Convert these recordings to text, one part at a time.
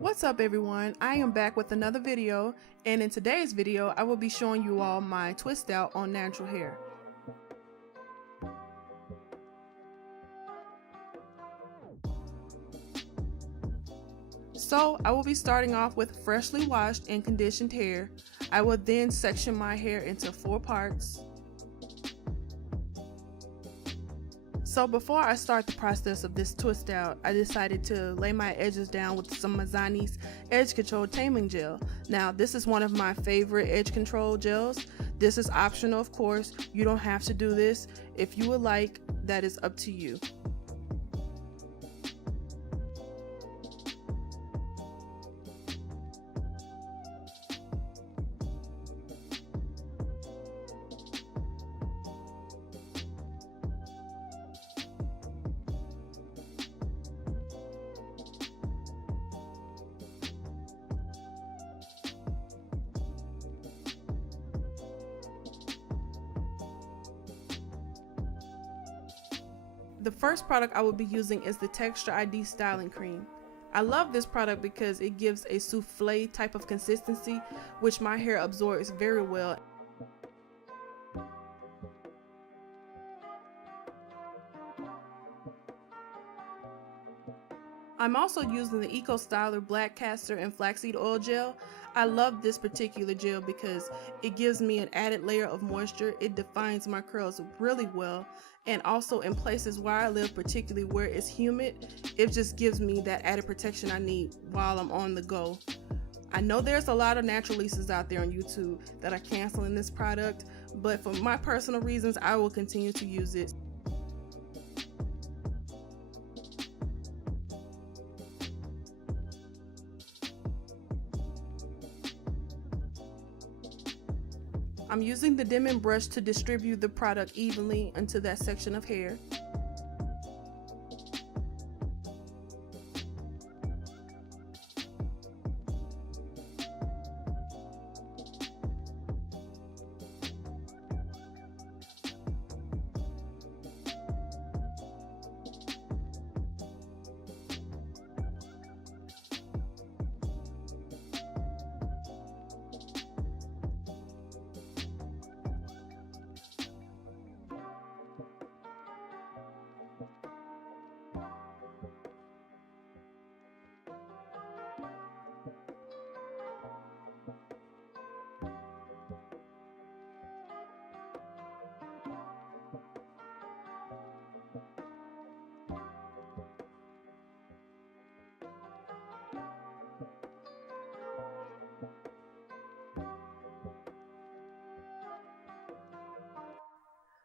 What's up everyone, I am back with another video, and in today's video I will be showing you all my twist out on natural hair. So I will be starting off with freshly washed and conditioned hair. I will then section my hair into 4 parts. So before I start the process of this twist out, I decided to lay my edges down with some Mizani's Edge Control Taming Gel. Now this is one of my favorite edge control gels. This is optional, of course. You don't have to do this. If you would like, that is up to you. The first product I will be using is the Texture ID Styling Cream. I love this product because it gives a souffle type of consistency, which my hair absorbs very well. I'm also using the EcoStyler Black Castor and Flaxseed Oil Gel. I love this particular gel because it gives me an added layer of moisture. It defines my curls really well, and also in places where I live, particularly where it's humid, it just gives me that added protection I need while I'm on the go. I know there's a lot of naturalistas out there on YouTube that are canceling this product, but for my personal reasons, I will continue to use it. I'm using the Denman Brush to distribute the product evenly into that section of hair.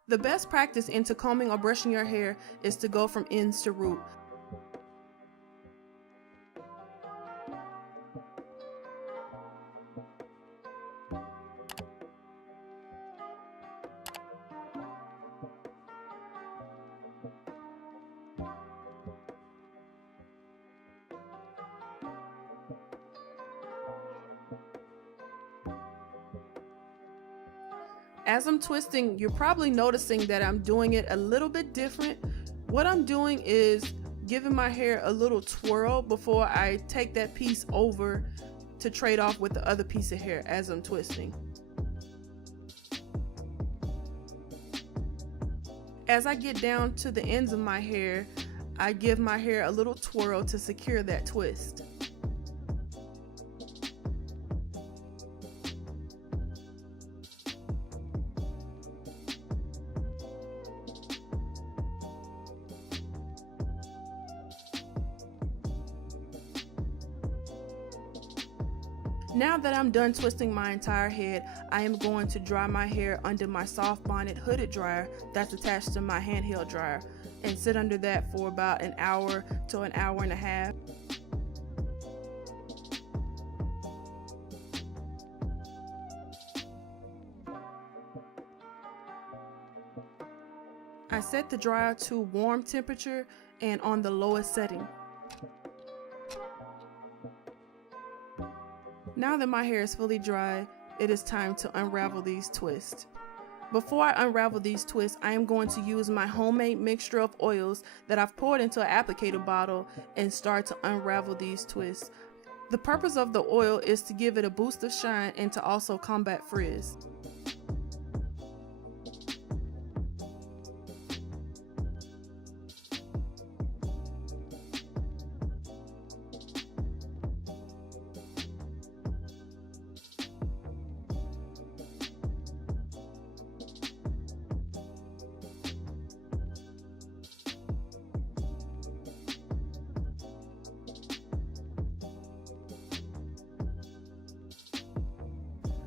The best practice into combing or brushing your hair is to go from ends to root. As I'm twisting, you're probably noticing that I'm doing it a little bit different. What I'm doing is giving my hair a little twirl before I take that piece over to trade off with the other piece of hair as I'm twisting. As I get down to the ends of my hair, I give my hair a little twirl to secure that twist. Now that I'm done twisting my entire head, I am going to dry my hair under my soft bonnet hooded dryer that's attached to my handheld dryer, and sit under that for about an hour to an hour and a half. I set the dryer to warm temperature and on the lowest setting. Now that my hair is fully dry, it is time to unravel these twists. Before I unravel these twists, I am going to use my homemade mixture of oils that I've poured into an applicator bottle and start to unravel these twists. The purpose of the oil is to give it a boost of shine and to also combat frizz.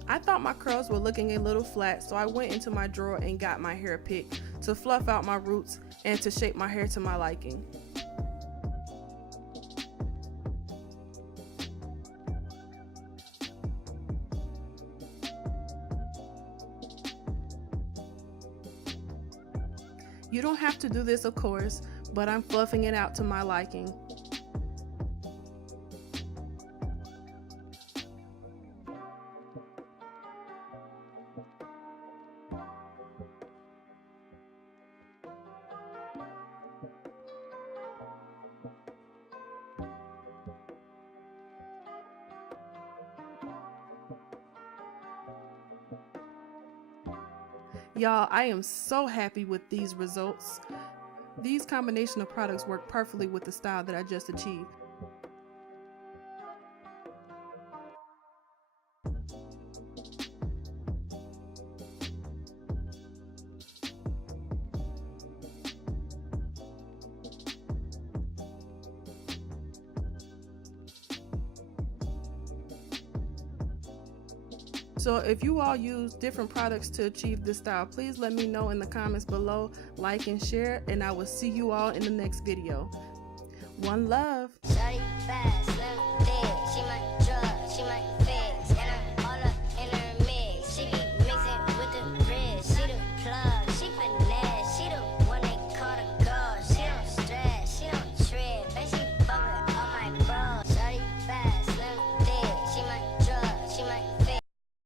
I thought my curls were looking a little flat, so I went into my drawer and got my hair pick to fluff out my roots and to shape my hair to my liking. You don't have to do this, of course, but I'm fluffing it out to my liking. Y'all, I am so happy with these results. These combination of products work perfectly with the style that I just achieved. So if you all use different products to achieve this style, please let me know in the comments below, like and share, and I will see you all in the next video. One love.